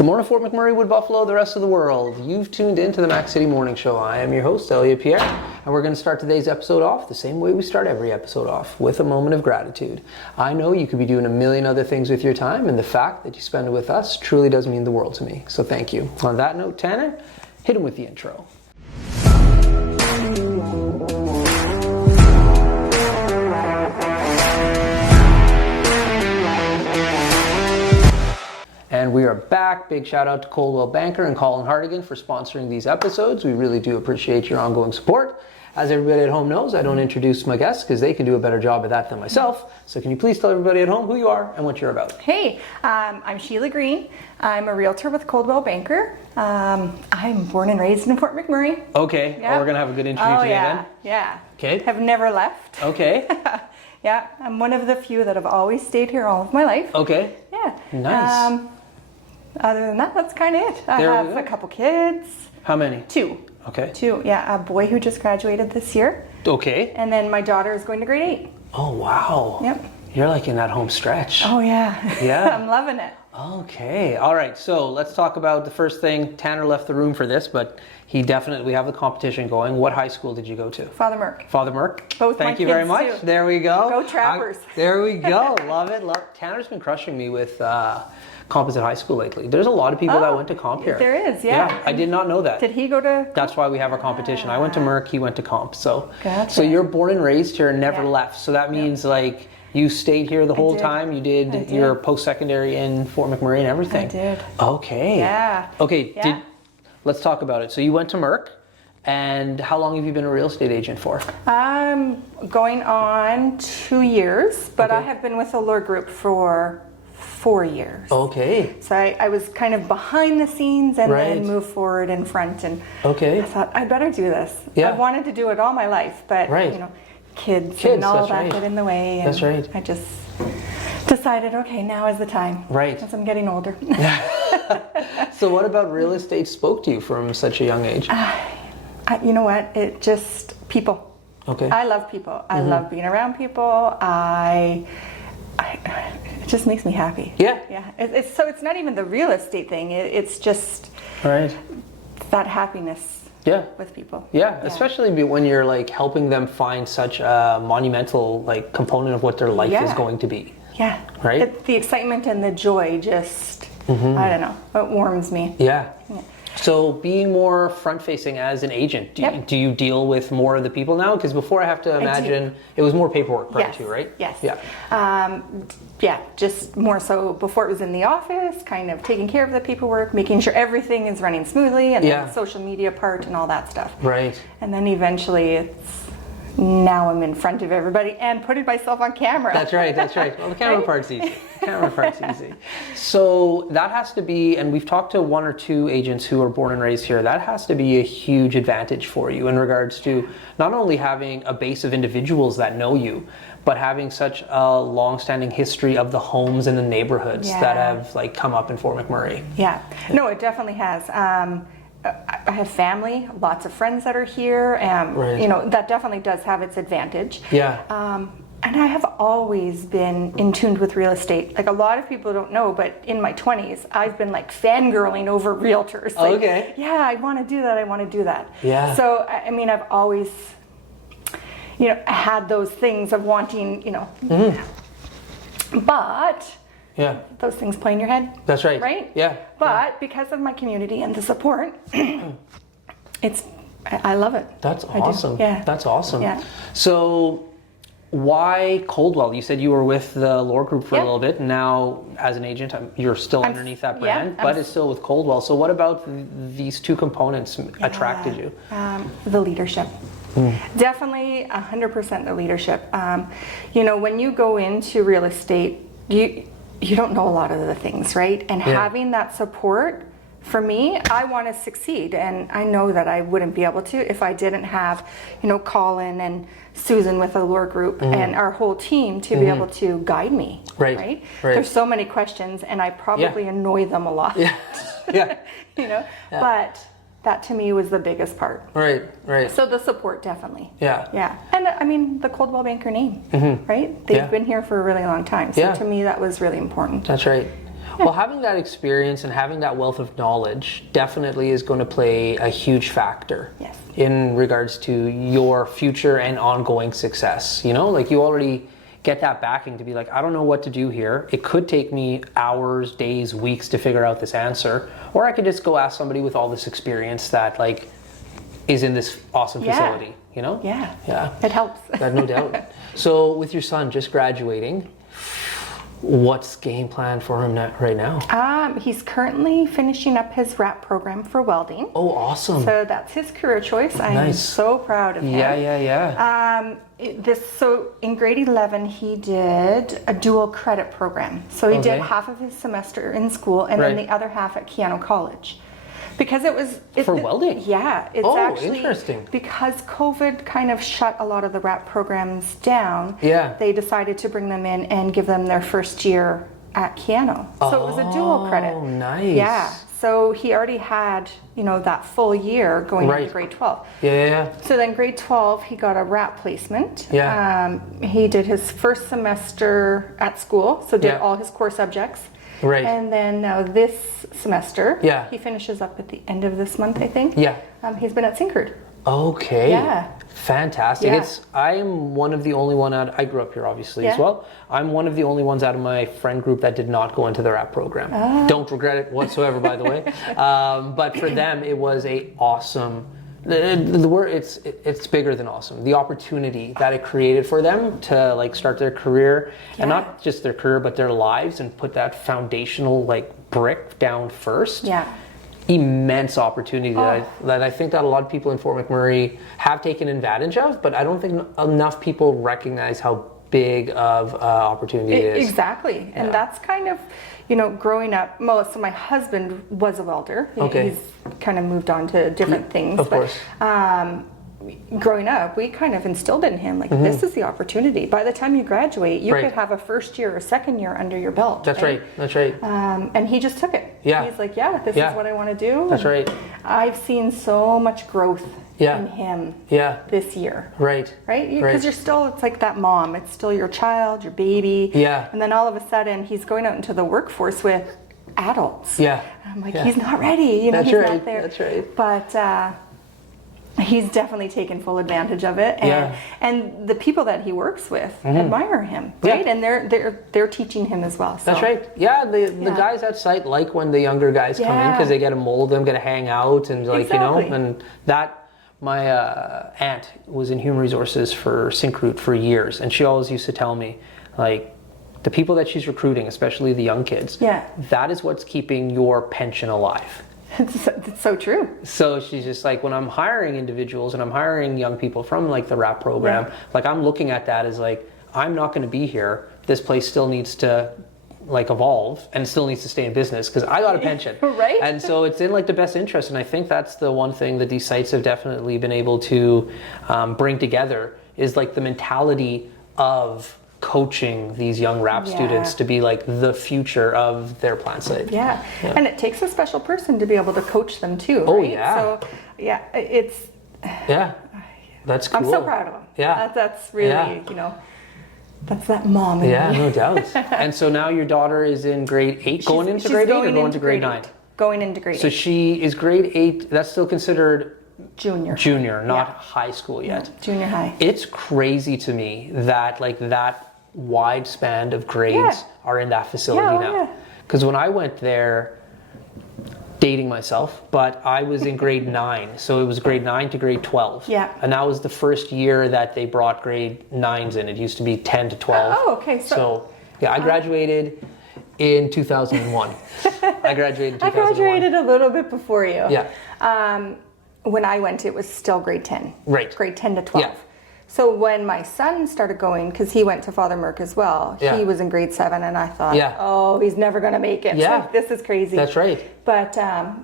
Good morning, Fort McMurray, Wood Buffalo, the rest of the world. You've tuned into the Mac City Morning Show. I am your host, Elliot Pierre, and we're going to start today's episode off the same way we start every episode off, with a moment of gratitude. I know you could be doing a million other things with your time, and the fact that you spend it with us truly does mean the world to me. So thank you. On that note, Tanner, hit him with the intro. And we are back. Big shout out to Coldwell Banker and Colin Hardigan for sponsoring these episodes. We really do appreciate your ongoing support. As everybody at home knows, I don't introduce my guests because they can do a better job at that than myself. So can you please tell everybody at home who you are and what you're about? Hey, I'm Sheila Green. I'm a realtor with Coldwell Banker. I'm born and raised in Fort McMurray. Okay, Yeah. We're going to have a good interview today then? Yeah. Okay. Have never left. Okay. Yeah, I'm one of the few that have always stayed here all of my life. Okay. Yeah. Nice. Other than that, that's kind of it. I There we have go. a couple kids. How many? Two. Okay. Two, yeah. A boy who just graduated this year. Okay. And then my daughter is going to grade 8. Oh, wow. Yep. You're like in that home stretch. Oh, yeah. Yeah. I'm loving it. Okay. All right. So let's talk about the first thing. Tanner left the room for this, but we have the competition going. What high school did you go to? Father Merck. Father Merck. Both my Thank you very kids, much. too. There we go. Go Trappers. There we go. Love it. Tanner's been crushing me with Composite High School lately. There's a lot of people that went to comp here. There is, yeah. I did not know that. Did he go to? That's why we have our competition. I went to Merck, he went to comp. So, Gotcha. So you're born and raised here and never Yeah. left. So that means like you stayed here the whole did. time. You I did did. your post-secondary in Fort McMurray and everything. I did. Okay. Yeah. Okay. Yeah. Let's talk about it. So you went to Merck, and how long have you been a real estate agent for? Going on 2 years, but Okay. I have been with the Lure Group for 4 years. Okay. So I was kind of behind the scenes and Right. then moved forward in front, and Okay. I thought I better do this. Yeah. I wanted to do it all my life, but Right. kids Kids, and all that's that right. get in the way. And That's right. I just decided, okay, now is the time. Right. As I'm getting older. So what about real estate spoke to you from such a young age? You know what? It just people. Okay. I love people. I love being around people. It just makes me happy. Yeah. Yeah. It's not even the real estate thing. It's just Right. that happiness Yeah. with people. Yeah, especially when you're like helping them find such a monumental like component of what their life is Yeah. going to be. Yeah. Right? The excitement and the joy just, I don't know, it warms me. Yeah. So being more front-facing as an agent, Yep. do you deal with more of the people now? Because before I have to imagine it was more paperwork prior Yes. to, right? Yes. Yeah. Yeah, just more so before it was in the office, kind of taking care of the paperwork, making sure everything is running smoothly, and Yeah. then the social media part and all that stuff. Right. And then eventually now I'm in front of everybody and putting myself on camera. That's right. Well, the camera Right? part's easy. The camera part's easy. So that has to be, and we've talked to 1 or 2 agents who are born and raised here, that has to be a huge advantage for you in regards to not only having a base of individuals that know you, but having such a long-standing history of the homes and the neighborhoods that Yeah. have like come up in Fort McMurray. Yeah, no, it definitely has. I have family, lots of friends that are here, and Right. that definitely does have its advantage. Yeah. And I have always been in tune with real estate. Like a lot of people don't know, but in my 20s, I've been like fangirling over realtors. Like, Okay. Yeah, I want to do that. I want to do that. Yeah. So I mean, I've always, had those things of wanting, but. Yeah. Those things play in your head. That's right. Right? Yeah. But because of my community and the support, I love it. That's I do. awesome. Yeah. That's awesome. Yeah. So why Coldwell? You said you were with the Lore Group for a Yeah. little bit. And now as an agent, you're still underneath that brand, yeah, but it's still with Coldwell. So what about these 2 components attracted you? The leadership. Definitely 100% the leadership. When you go into real estate, you don't know a lot of the things, right? And having that support, for me, I want to succeed, and I know that I wouldn't be able to if I didn't have, Colin and Susan with the Lure Group and our whole team to be able to guide me. Right. There's so many questions, and I probably annoy them a lot. Yeah. But that to me was the biggest part. Right. So the support, definitely. Yeah. And I mean, the Coldwell Banker name, right? They've been here for a really long time. So Yeah. to me, that was really important. That's right. Well, having that experience and having that wealth of knowledge definitely is going to play a huge factor. Yes. In regards to your future and ongoing success. You know, like you already get that backing to be like, I don't know what to do here. It could take me hours, days, weeks to figure out this answer. Or I could just go ask somebody with all this experience that like is in this awesome facility, you know? Yeah. Yeah. It helps. No doubt. So with your son just graduating, what's game plan for him right now? He's currently finishing up his RAP program for welding. Oh, awesome. So that's his career choice. I'm so proud of him. Yeah. So in grade 11, he did a dual credit program. So he did half of his semester in school and then the other half at Keanu College. Because for welding? Yeah. It's actually interesting. Because COVID kind of shut a lot of the RAP programs down. Yeah. They decided to bring them in and give them their first year at Keanu. So it was a dual credit. Oh, nice. Yeah. So he already had, that full year going into grade 12. Yeah. So then grade 12, he got a RAP placement. Yeah. He did his first semester at school, so did all his core subjects. Right. And then now this semester, Yeah. he finishes up at the end of this month, I think. Yeah. He's been at Syncrude. Okay. Yeah. Fantastic. Yeah. I'm one of the only I grew up here obviously as well. I'm one of the only ones out of my friend group that did not go into the RAP program. Don't regret it whatsoever, by the way. But for them, it was a awesome. The word it's bigger than awesome. The opportunity that it created for them to like start their career and not just their career but their lives and put that foundational like brick down first. Yeah. Immense opportunity that I think that a lot of people in Fort McMurray have taken advantage of, but I don't think enough people recognize how big of opportunity it is. Exactly. And that's kind of, growing up, so my husband was a welder. He's kind of moved on to different things. Of course. Growing up, we kind of instilled in him, like, this is the opportunity. By the time you graduate, you could have a first year or second year under your belt. That's right. And he just took it. Yeah. He's like, this is what I want to do. That's right. I've seen so much growth in him this year. Right. Because you're still, it's like that mom. It's still your child, your baby. Yeah. And then all of a sudden, he's going out into the workforce with adults. Yeah. And I'm like, he's not ready. He's not there. That's right. But he's definitely taken full advantage of it. And the people that he works with admire him, right? And they're teaching him as well. So. That's right. Yeah, the guys at site like when the younger guys come in because they get to mold them, get to hang out, and like and that. My aunt was in human resources for Syncrude for years, and she always used to tell me, like, the people that she's recruiting, especially the young kids, that is what's keeping your pension alive. It's so true. So she's just like, when I'm hiring individuals and I'm hiring young people from like the RAP program, like I'm looking at that as like, I'm not going to be here. This place still needs to like evolve and still needs to stay in business because I got a pension. Right. And so it's in like the best interest. And I think that's the one thing that these sites have definitely been able to bring together is like the mentality of coaching these young RAP students to be like the future of their plant site. Yeah. And it takes a special person to be able to coach them too. Oh, right? yeah. So it's. Yeah. That's cool. I'm so proud of them. Yeah. That's really, that's that mom in me. Yeah, no doubt. And so now your daughter is in grade 8, going into grade 8 or going to grade 9? Going into grade 8. So she is grade 8, that's still considered junior, not high school yet. Junior high. It's crazy to me that like that wide span of grades are in that facility now. Because when I went there, dating myself, but I was in grade 9. So it was grade 9 to grade 12. Yeah. And that was the first year that they brought grade 9s in. It used to be 10 to 12. Oh, okay. So I graduated in 2001. I graduated in 2001. I graduated a little bit before you. Yeah. When I went, it was still grade 10. Right. Grade 10 to 12. Yeah. So when my son started going, because he went to Father Merck as well, he was in grade 7, and I thought, oh, he's never going to make it. Yeah. Like, this is crazy. That's right. But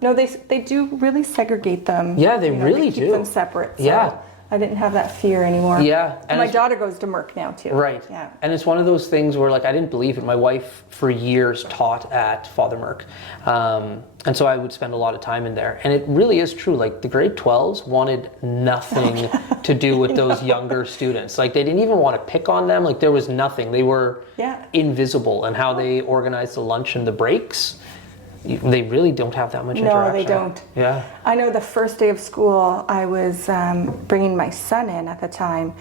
no, they do really segregate them. Yeah, they really they keep do. them separate. So. Yeah. I didn't have that fear anymore. Yeah. And my daughter goes to Merck now too. Right. Yeah. And it's one of those things where like I didn't believe it. My wife for years taught at Father Merck. And so I would spend a lot of time in there. And it really is true. Like the grade 12s wanted nothing to do with those younger students. Like they didn't even want to pick on them. Like there was nothing. They were invisible. And how they organized the lunch and the breaks, they really don't have that much interaction. No, they don't. Yeah. I know the first day of school, I was bringing my son in at the time,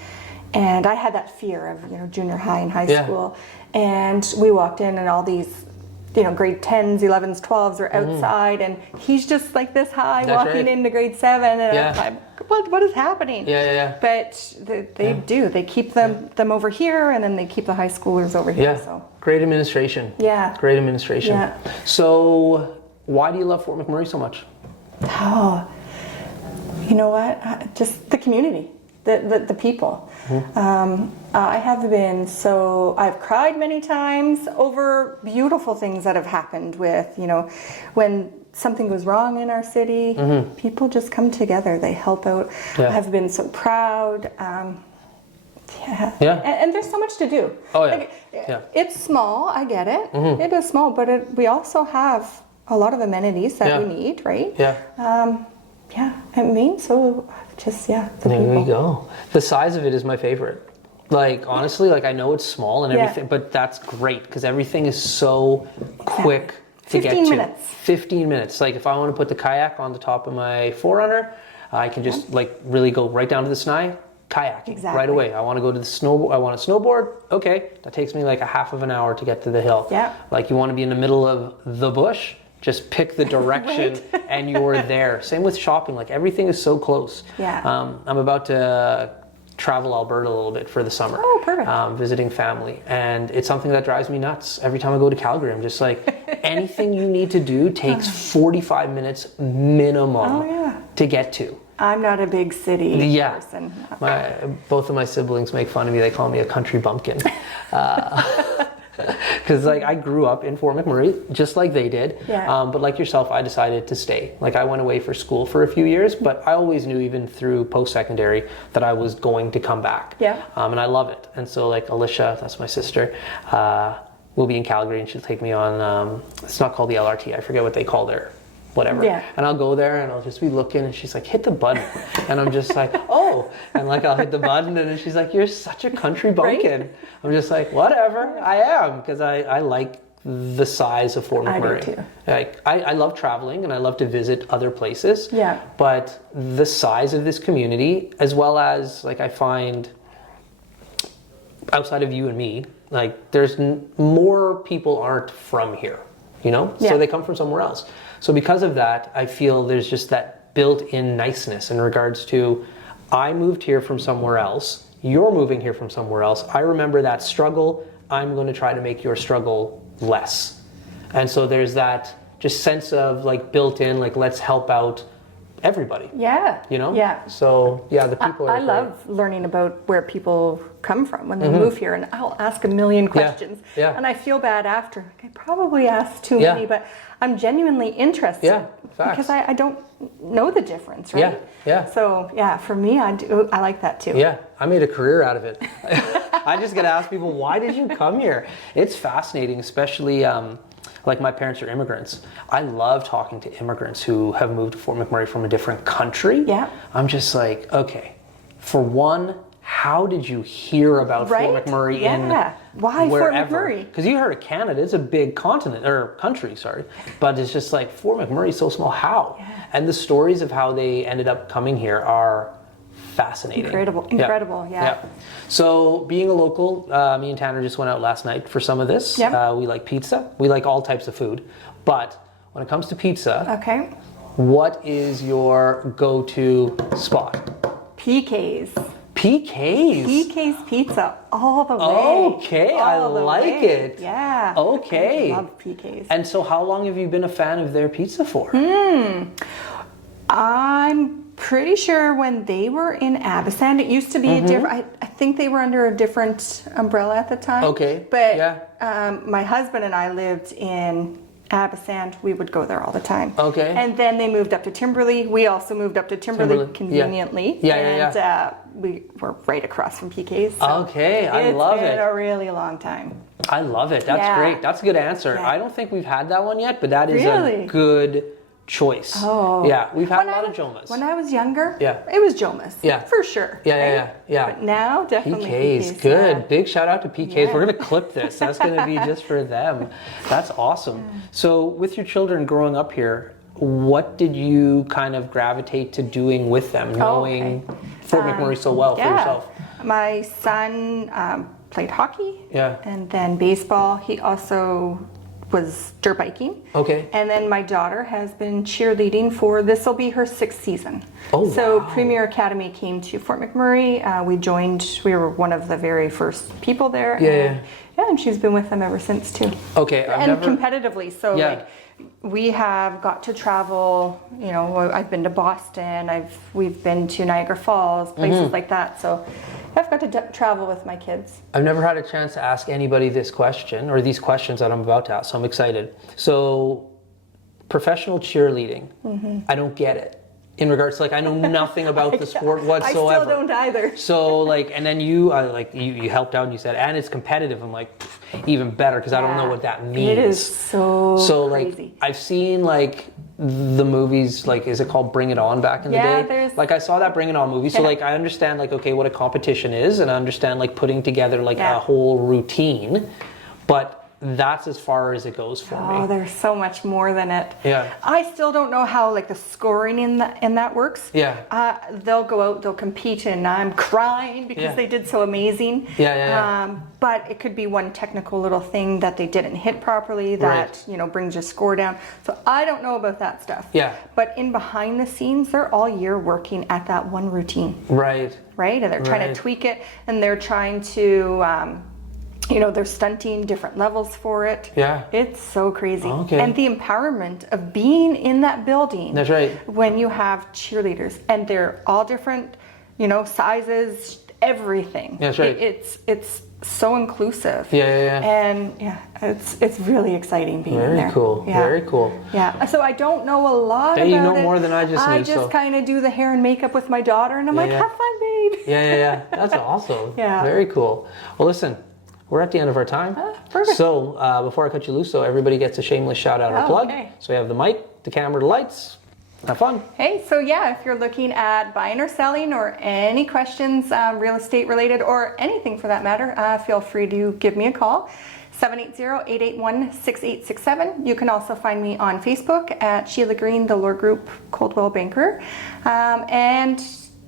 and I had that fear of junior high and high school. And we walked in, and all these grade 10s, 11s, 12s are outside, and he's just like this high walking into grade 7, and I'm like, what is happening? But they do. They keep them over here, and then they keep the high schoolers over here. So great administration. Yeah. Great administration. Yeah. So why do you love Fort McMurray so much? Oh, you know what? Just the community, the people. I have been I've cried many times over beautiful things that have happened with, when something goes wrong in our city, people just come together, they help out. I have been so proud. And there's so much to do. It's small, I get it. It is small, but we also have a lot of amenities that we need, right? It means so. Just the there people. We go. The size of it is my favorite. Like honestly, like I know it's small and everything, but that's great because everything is so quick to get to. 15 minutes. 15 minutes. Like if I want to put the kayak on the top of my 4Runner, I can just like really go right down to the Snai, kayaking right away. I want to go to the snowboard. I want to snowboard. Okay, that takes me like a half of an hour to get to the hill. Yeah. Like you want to be in the middle of the bush. Just pick the direction and you're there. Same with shopping. Like everything is so close. Yeah. I'm about to travel Alberta a little bit for the summer. Oh, perfect. Visiting family. And it's something that drives me nuts. Every time I go to Calgary, I'm just like, anything you need to do takes 45 minutes minimum to get to. I'm not a big city person. Both of my siblings make fun of me. They call me a country bumpkin. Because like I grew up in Fort McMurray just like they did, but like yourself I decided to stay. Like I went away for school for a few years, but I always knew even through post-secondary that I was going to come back. And I love it. And so like Alicia, that's my sister, will be in Calgary and she'll take me on it's not called the LRT, I forget what they call their whatever. And I'll go there and I'll just be looking and she's like, hit the button. And I'm just like, oh. And like I'll hit the button and then she's like, you're such a country bumpkin. Right? I'm just like, whatever, I am. Because I like the size of Fort McMurray. I do too. Like, I love traveling and I love to visit other places. Yeah. But the size of this community, as well as like I find outside of you and me, like there's more people aren't from here, So they come from somewhere else. So because of that, I feel there's just that built-in niceness in regards to, I moved here from somewhere else, you're moving here from somewhere else, I remember that struggle, I'm going to try to make your struggle less. And so there's that just sense of like built-in, like let's help out everybody. Yeah. So the people I love learning about where people come from when they move here, and I'll ask a million questions. And I feel bad after. I probably asked too many, but I'm genuinely interested. Facts. Because I don't know the difference, right? So for me, I like that too. I made a career out of it. I just get to ask people, why did you come here? It's fascinating, especially like my parents are immigrants. I love talking to immigrants who have moved to Fort McMurray from a different country. I'm just like, okay, for one, how did you hear about Fort McMurray Why wherever? Fort McMurray? Because you heard of Canada, it's a big continent, or country, sorry. But it's just like, Fort McMurray is so small, how? And the stories of how they ended up coming here are fascinating. Incredible. So being a local, me and Tanner just went out last night for some of this. We like pizza. We like all types of food. But when it comes to pizza, what is your go-to spot? PK's. PK's? PK's Pizza all the way. Okay, I like it. Yeah. Okay. I love PK's. And so how long have you been a fan of their pizza for? I'm pretty sure when they were in Abasand, it used to be a different, I think they were under a different umbrella at the time. Okay. But my husband and I lived in Abasand, we would go there all the time. Okay. And then they moved up to Timberley. We also moved up to Timberley conveniently. Yeah. We were right across from PK's. So Okay, I love it. It's been a really long time. I love it. That's great. That's a good answer. Yeah. I don't think we've had that one yet, but that is Really? a good choice. Oh. Yeah, we've had a lot of Jomas. When I was younger, Yeah. it was Jomas. Yeah. For sure. Yeah. But now, definitely PK's, PK's. good. Yeah. Big shout out to PK's. Yeah. We're going to clip this. That's going to be just for them. That's awesome. So with your children growing up here, what did you kind of gravitate to doing with them, knowing Fort McMurray so well for yourself? My son played hockey. Yeah. And then baseball. He also was dirt biking. Okay. And then my daughter has been cheerleading for, this will be her 6th season. Oh, So wow. Premier Academy came to Fort McMurray. We were one of the very first people there. Yeah. And she's been with them ever since too. Okay. Competitively. So like we have got to travel, you know, I've been to Boston, we've been to Niagara Falls, places like that. So I've got to travel with my kids. I've never had a chance to ask anybody this question or these questions that I'm about to ask, so I'm excited. So, professional cheerleading, I don't get it. In regards to, like, I know nothing about the sport whatsoever. I still don't either. So, like, and then you helped out and you said, and it's competitive. I'm like, even better, because I don't know what that means. It is so crazy. Like, I've seen, like, the movies, like, is it called Bring It On back in the day? Like, I saw that Bring It On movie, so, like, I understand, like, okay, what a competition is, and I understand, like, putting together, like, a whole routine, but that's as far as it goes for me. Oh, there's so much more than it. Yeah. I still don't know how like the scoring in that works. Yeah. They'll go out, they'll compete, and I'm crying because they did so amazing. Yeah. But it could be one technical little thing that they didn't hit properly that brings your score down. So I don't know about that stuff. Yeah. But in behind the scenes, they're all year working at that one routine. Right. Right, and they're trying to tweak it, and they're trying to. They're stunting different levels for it. Yeah. It's so crazy. Okay. And the empowerment of being in that building. That's right. When you have cheerleaders and they're all different, sizes, everything. That's right. It's so inclusive. Yeah. And it's really exciting being in there. Very cool. Yeah. Very cool. Yeah. So I don't know a lot about it. You know more than I just I need, just kind of do the hair and makeup with my daughter, and I'm like, have fun, babe. Yeah. That's awesome. Yeah. Very cool. Well, listen. We're at the end of our time. Perfect. So before I cut you loose, so everybody gets a shameless shout out or plug. Okay. So we have the mic, the camera, the lights. Have fun. Hey, so if you're looking at buying or selling or any questions real estate related or anything for that matter, feel free to give me a call. 780-881-6867. You can also find me on Facebook at Sheila Green, the Lore Group Coldwell Banker, and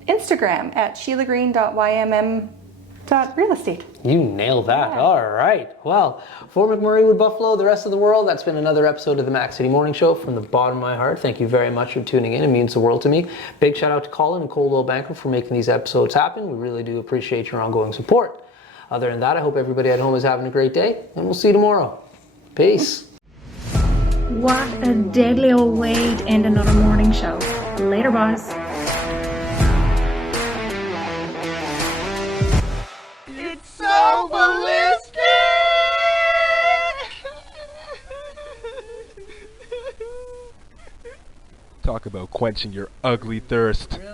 Instagram at sheilagreen.ymm.real estate. You nailed that. All right. Well, for McMurray with Buffalo, the rest of the world, that's been another episode of the Mac City Morning Show. From the bottom of my heart, thank you very much for tuning in. It means the world to me. Big shout out to Colin and Coldwell Banker for making these episodes happen. We really do appreciate your ongoing support. Other than that, I hope everybody at home is having a great day, and we'll see you tomorrow. Peace. What a deadly old way to end another morning show. Later, boss. So ballistic! Talk about quenching your ugly thirst.